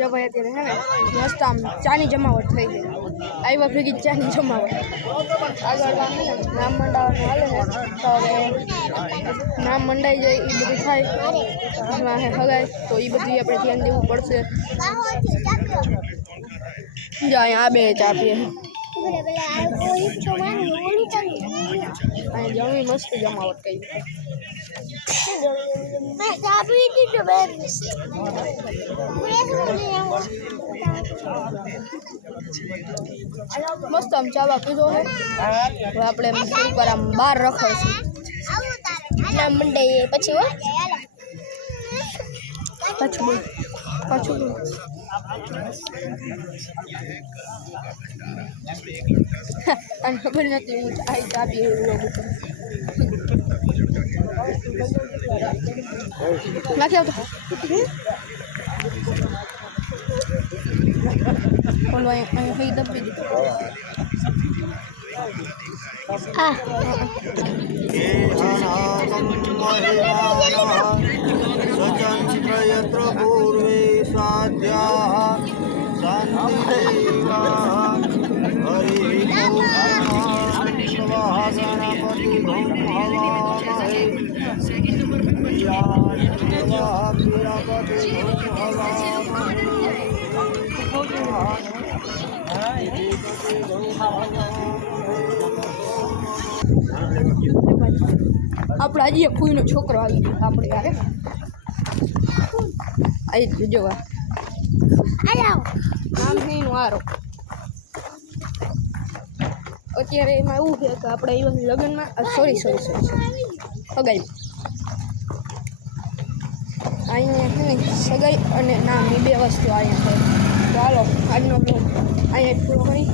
જો ભાઈ અત્યારે હે ને મસ્ત આમ ચાની જમાવટ થઈ ગઈ આવ્યા ભેગી ચાની જમાવટ આગળ આમ હે ને નામ મંડાવવાનું હાલે છે તો હવે નામ મંડાઈ જાય એ બધું થાય એમાં હગાય તો એ બધું આપણે ધ્યાન દેવું પડશે જો અહીંયા આ બે ચા પીએ અહીંયા જમી મસ્ત જમાવટ કરી મસ્ત આમ ચાવા પીધો છે હવે આપણે થોડીક વાર આમ બહાર રખડશું નામ મંડાઈએ પછી હો પાછું અને ખબર નથી હું ચા પી નથી આવતો બોલો અહીં દબી દીધું स्वतंत्र पूर्वे साध्याः शान्तिदेवाः हरि આપણે આજે ફૂઈનો છોકરો આવી ગયો આપણે યારે આવી જોવા આમ થઈને વારો અત્યારે એમાં એવું છે કે આપણે એ લગ્નમાં સોરી સગાઈ અહીંયા છે ને સગાઈ અને નામ એ બે વસ્તુ અહીંયા થાય તો હાલો આજનો બ્લોગ અહીંયા પૂરો કરી